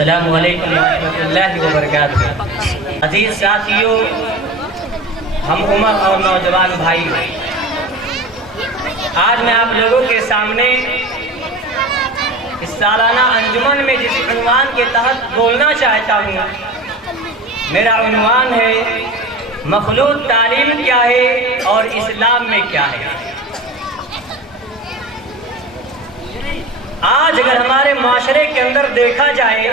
السلام علیکم ورحمۃ اللہ وبرکاتہ۔ عزیز ساتھیوں، ہم عمر اور نوجوان بھائی، آج میں آپ لوگوں کے سامنے اس سالانہ انجمن میں جس عنوان کے تحت بولنا چاہتا ہوں، میرا عنوان ہے مخلوط تعلیم کیا ہے اور اسلام میں کیا ہے۔ آج اگر ہمارے معاشرے کے اندر دیکھا جائے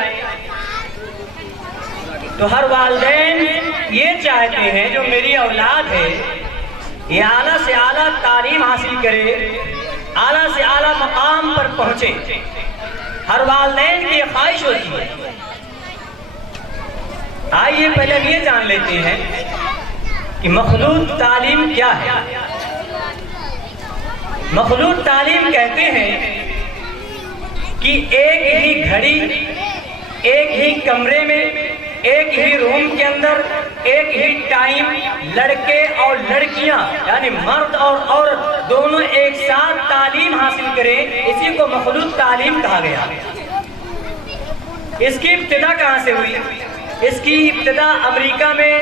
تو ہر والدین یہ چاہتے ہیں جو میری اولاد ہے یہ اعلیٰ سے اعلیٰ تعلیم حاصل کرے، اعلیٰ سے اعلیٰ مقام پر پہنچے۔ ہر والدین کی یہ خواہش ہوتی ہے۔ آئیے پہلے ہم یہ جان لیتے ہیں کہ مخلوط تعلیم کیا ہے۔ مخلوط تعلیم کہتے ہیں کہ ایک ہی گھڑی، ایک ہی کمرے میں، ایک ہی روم کے اندر، ایک ہی ٹائم لڑکے اور لڑکیاں یعنی مرد اور عورت دونوں ایک ساتھ تعلیم حاصل کریں، اسی کو مخلوط تعلیم کہا گیا۔ اس کی ابتدا کہاں سے ہوئی؟ اس کی ابتدا امریکہ میں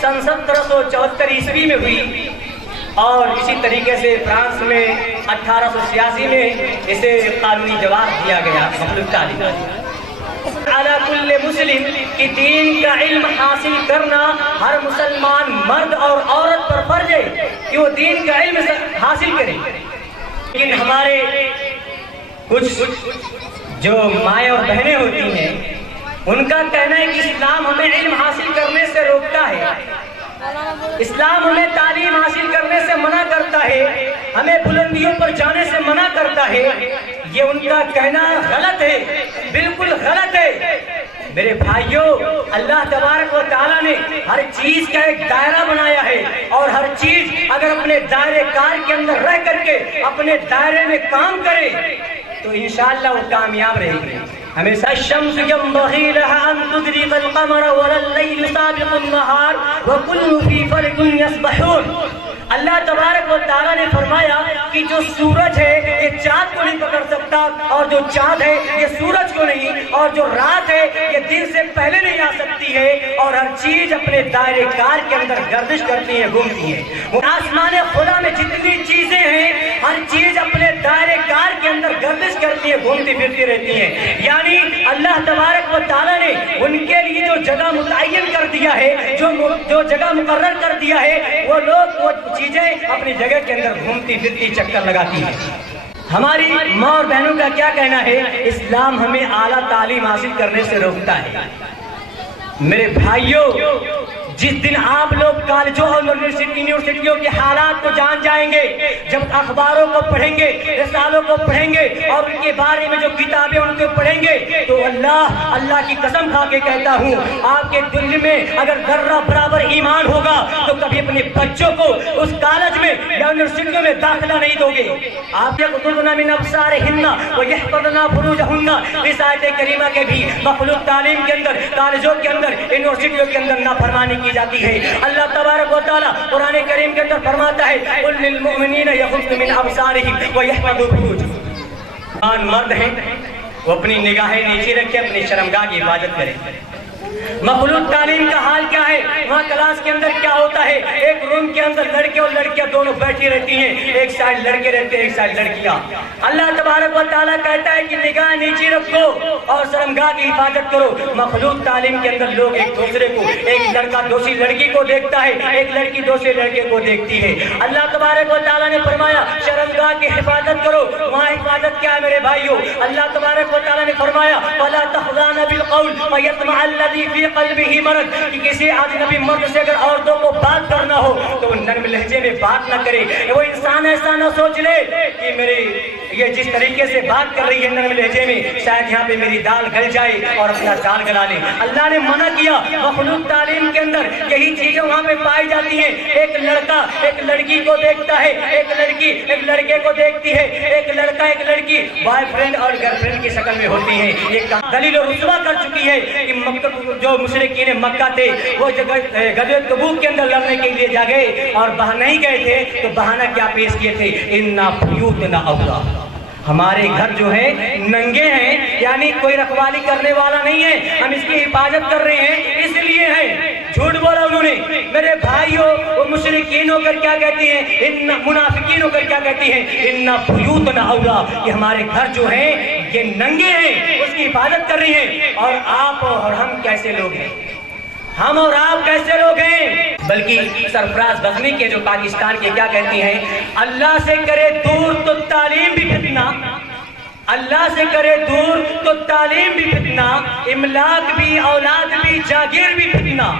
سن 1774 عیسوی میں ہوئی، اور اسی طریقے سے فرانس میں 1886 میں اسے قانونی جواز دیا گیا مخلوط تعلیم۔ علی کل مسلم کی دین کا علم حاصل کرنا ہر مسلمان مرد اور عورت پر فرض ہے کہ وہ دین کا علم حاصل کریں۔ لیکن ہمارے کچھ جو مائیں اور بہنیں ہوتی ہیں ان کا کہنا ہے کہ اسلام ہمیں علم حاصل کرنے سے روکتا ہے، اسلام ہمیں تعلیم حاصل کرنے سے منع کرتا ہے، ہمیں بلندیوں پر جانے سے منع کرتا ہے۔ یہ ان کا کہنا غلط ہے، بالکل غلط ہے۔ میرے بھائیوں، اللہ تبارک و تعالیٰ نے ہر چیز کا ایک دائرہ بنایا ہے، اور ہر چیز اگر اپنے دائرے کار کے اندر رہ کر کے اپنے دائرے میں کام کرے تو انشاءاللہ وہ کامیاب رہے گی۔ ہمیشہ الشمس ينبغي لها أن تدرك القمر ولا الليل سابق النهار وكل في فلك يسبحون۔ اللہ تبارک و تعالیٰ نے فرمایا کہ جو سورج ہے یہ چاند کو نہیں پکڑ سکتا، اور جو چاند ہے یہ سورج کو نہیں، اور جو رات ہے یہ دن سے پہلے نہیں آ سکتی ہے، اور ہر چیز اپنے دائرے کار کے اندر گردش کرتی ہے، گھومتی ہے۔ آسمان خدا میں جتنی چیزیں ہیں ہر چیز اپنے دائرے کار کے اندر گردش کرتی ہے، گھومتی پھرتی رہتی ہیں۔ یعنی اللہ تبارک و تعالیٰ نے ان کے لیے جو جگہ متعین کر دیا ہے، جو جگہ مقرر کر دیا ہے، وہ لوگ وہ چیزیں اپنی جگہ کے اندر گھومتی پھرتی چکر لگاتی ہیں۔ ہماری ماں اور بہنوں کا کیا کہنا ہے؟ اسلام ہمیں اعلیٰ تعلیم حاصل کرنے سے روکتا ہے۔ میرے بھائیوں، جس دن آپ لوگ کالجوں اور یونیورسٹیوں کے حالات کو جان جائیں گے، جب اخباروں کو پڑھیں گے، رسالوں کو پڑھیں گے، اور ان کے بارے میں جو کتابیں ان کو پڑھیں گے، تو اللہ کی قسم کھا کے کہتا ہوں، آپ کے دل میں اگر ذرہ برابر ایمان ہوگا تو کبھی اپنے بچوں کو اس کالج میں یا یونیورسٹیوں میں داخلہ نہیں دو گے۔ آپ یغضضن من ابصارہن ویحفظن فروجہن، اس آیت کریمہ کے بھی مخلوط تعلیم کے اندر، کالجوں کے اندر، یونیورسٹیوں کے اندر نافرمانی کی جاتی ہے۔ اللہ تبارک و تعالیٰ قرآن کریم کے اندر فرماتا ہے قل للمؤمنین یغضوا من ابصارہم ویحفظوا فروجہم۔ مرد ہیں وہ اپنی نگاہیں نیچے رکھے، اپنی شرمگاہ کی حفاظت کریں۔ مخلوط تعلیم کا حال کیا ہے؟ وہاں کلاس کے اندر کیا ہوتا ہے؟ ایک روم کے اندر لڑکے اور لڑکیاں دونوں بیٹھی رہتی ہیں، ایک سائڈ لڑکے رہتے ہیں، ایک سائڈ لڑکیاں۔ اللہ تبارک و تعالیٰ کہتا ہے کہ نگاہ نیچے رکھو اور شرمگاہ کی حفاظت کرو۔ مخلوط تعلیم کے اندر لوگ ایک دوسرے کو، ایک لڑکا دوسری لڑکی کو دیکھتا ہے، ایک لڑکی دوسرے لڑکے کو دیکھتی ہے۔ اللہ تبارک و تعالیٰ نے فرمایا شرمگاہ کی حفاظت کرو۔ وہاں حفاظت کیا ہے میرے بھائیوں؟ اللہ تبارک و تعالیٰ نے فرمایا وَلَا تَخْضَعْنَ بِالْقَوْلِ فَيَطْمَعَ الَّذِي فِي قلبه مرض، کہ کسی اجنبی مرد سے اگر عورتوں کو بات کرنا ہو تو وہ نرم لہجے میں بات نہ کرے۔ وہ انسان ایسا نہ سوچ لے کہ میری یہ جس طریقے سے بات کر رہی ہے نرم لہجے میں، شاید یہاں پہ میری دال گل جائے اور اپنا دال گلا لے۔ اللہ نے منع کیا۔ مخلوط تعلیم کے اندر یہی چیزیں وہاں پہ پائی جاتی ہیں۔ ایک لڑکا ایک لڑکی کو دیکھتا ہے، ایک لڑکی ایک لڑکے کو دیکھتی ہے، ایک لڑکا ایک لڑکی بوائے فرینڈ اور گرل فرینڈ کی شکل میں ہوتی ہے۔ یہ دلیل و رسوا کر چکی ہے کہ جو مشرکین مکہ تھے وہ غزوہ تبوک کے اندر لڑنے کے لیے جا گئے اور باہر نہیں گئے تھے، تو بہانہ کیا پیش کیے تھے؟ اِنَّا بُیُوتُنَا أَوْرَا، ہمارے گھر جو ہیں ننگے ہیں، یعنی کوئی رکھوالی کرنے والا نہیں ہے، ہم اس کی حفاظت کر رہے ہیں اس لیے ہیں۔ جھوٹ بولا انہوں نے۔ میرے بھائیوں، وہ مشرکین ہو کر کیا کہتی ہیں، ان منافقین ہو کر کیا کہتی ہیں، ان بیوتنا اولا، کہ ہمارے گھر جو ہیں یہ ننگے ہیں، اس کی حفاظت کر رہی ہیں۔ اور آپ اور ہم کیسے لوگ ہیں، ہم اور آپ کیسے لوگ ہیں؟ بلکہ سرفراز بزمی کے جو پاکستان کے کیا کہتے ہیں، اللہ سے کرے دور تو تعلیم بھی فتنہ، اللہ سے کرے دور تو تعلیم بھی فتنہ، املاک بھی، اولاد بھی، جاگیر بھی فتنہ،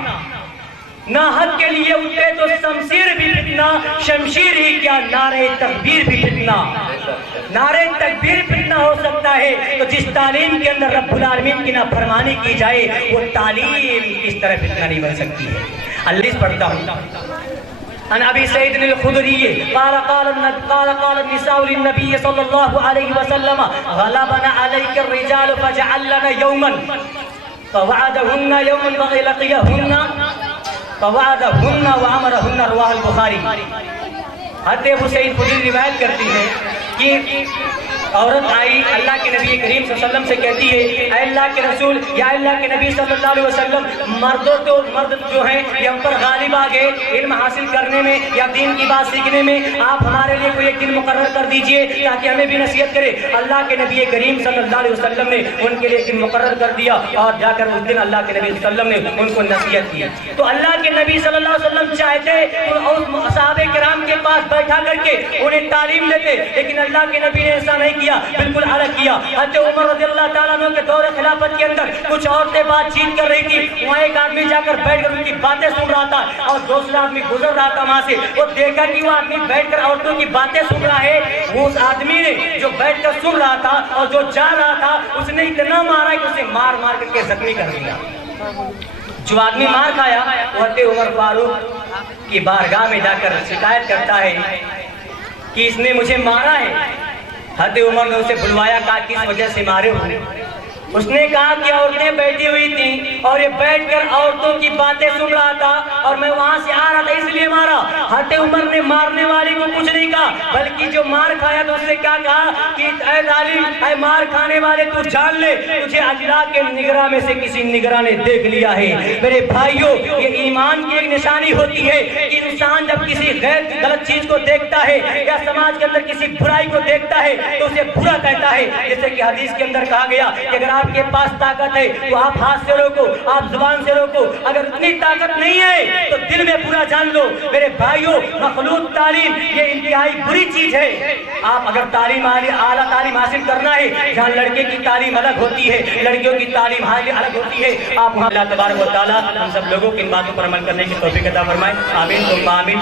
نہ حق کے لیے اٹھے تو شمشیر بھی فتنہ، شمشیر ہی کیا نعرہ تکبیر بھی فتنہ۔ نعرہ تکبیر فتنہ ہو سکتا ہے تو جس تعلیم کے اندر رب العالمین کی نافرمانی کی جائے وہ تعلیم کس طرح فتنہ نہیں بن سکتی ہے۔ اللہ پڑھتا ہوں عن ابی سعید الخدری قال النساء للنبي صلی اللہ علیہ وسلم غلبنا علیک الرجال فاجعل لنا یوما فوعدهن یوما لقیہن فوعدهن وامرهن، رواہ البخاری۔ حضرت ابو سعید خدری روایت کرتی ہے کہ عورت آئی اللہ کے نبی کریم صلی اللہ علیہ وسلم سے کہتی ہے، اے اللہ کے رسول، یا اللہ کے نبی صلی اللہ علیہ وسلم، مرد جو ہیں یہ ہم پر غالب آ گئے علم حاصل کرنے میں یا دین کی بات سیکھنے میں، آپ ہمارے لیے کوئی ایک دن مقرر کر دیجئے تاکہ ہمیں بھی نصیحت کرے۔ اللہ کے نبی کریم صلی اللہ علیہ وسلم نے ان کے لیے ایک دن مقرر کر دیا اور جا کر اس دن اللہ کے نبی صلی اللہ علیہ وسلم نے ان کو نصیحت کی۔ تو اللہ کے نبی صلی اللہ علیہ وسلم چاہتے اور صحابہ کرام کے پاس بیٹھا کر کے انہیں تعلیم دیتے، لیکن اللہ کے نبی نے ایسا نہیں کیا، بالکل الگ کیا۔ حضرت عمر رضی اللہ تعالیٰ عنہ کے دور خلافت کے اندر کچھ عورتیں بات چیت کر رہی تھی، وہاں ایک آدمی جا کر بیٹھ کر ان کی باتیں سن رہا تھا اور دوسرا آدمی گزر رہا تھا وہاں سے، وہ دیکھا کہ وہ آدمی بیٹھ کر عورتوں کی باتیں سن رہا ہے، وہ اس آدمی نے جو بیٹھ کر سن رہا تھا اور جو جا رہا تھا اس نے اتنا مارا کہ اسے مار مار کر کے زخمی کر دیا۔ جو آدمی مار کھایا وہ حضرت عمر فاروق کی بارگاہ میں جا کر شکایت کرتا ہے کہ اس نے مجھے مارا ہے۔ حضرت عمر نے اسے بلوایا، کہا کس وجہ سے مارے ہو؟ اس نے کہا کہ عورتیں بیٹھی ہوئی تھیں اور یہ بیٹھ کر عورتوں کی باتیں سن رہا تھا اور میں وہاں سے آ رہا تھا اس لیے مارا۔ حضرت عمر نے مارنے والے کو کچھ نہیں کہا، بلکہ جو مار کھایا تو اس نے کیا کہا کہ اے ظالم، اے مار کھانے والے، تو جان لے تجھے اجلا کے نگراں میں سے کسی نگراں نے دیکھ لیا ہے۔ میرے بھائیوں، یہ ایمان کی ایک نشانی ہوتی ہے کہ انسان جب کسی غلط چیز کو دیکھتا ہے یا سماج کے اندر کسی برائی کو دیکھتا ہے تو اسے برا کہتا ہے۔ جیسے کہ حدیث کے اندر کہا گیا کہ اگر آپ کے پاس طاقت ہے تو آپ ہاتھ سے روکو، آپ زبان سے روکو، اگر اتنی طاقت نہیں ہے تو دل میں پورا جان لو۔ میرے بھائیوں، مخلوط تعلیم یہ انتہائی بری چیز ہے۔ آپ اگر اعلیٰ تعلیم حاصل کرنا ہے، جہاں لڑکے کی تعلیم الگ ہوتی ہے، لڑکیوں کی تعلیم الگ ہوتی ہے، آپ وہاں اللہ تبارک و تعالیٰ ہم سب لوگوں کی ان باتوں پر عمل کرنے کی توفیق عطا فرمائے۔ آمین ثم آمین۔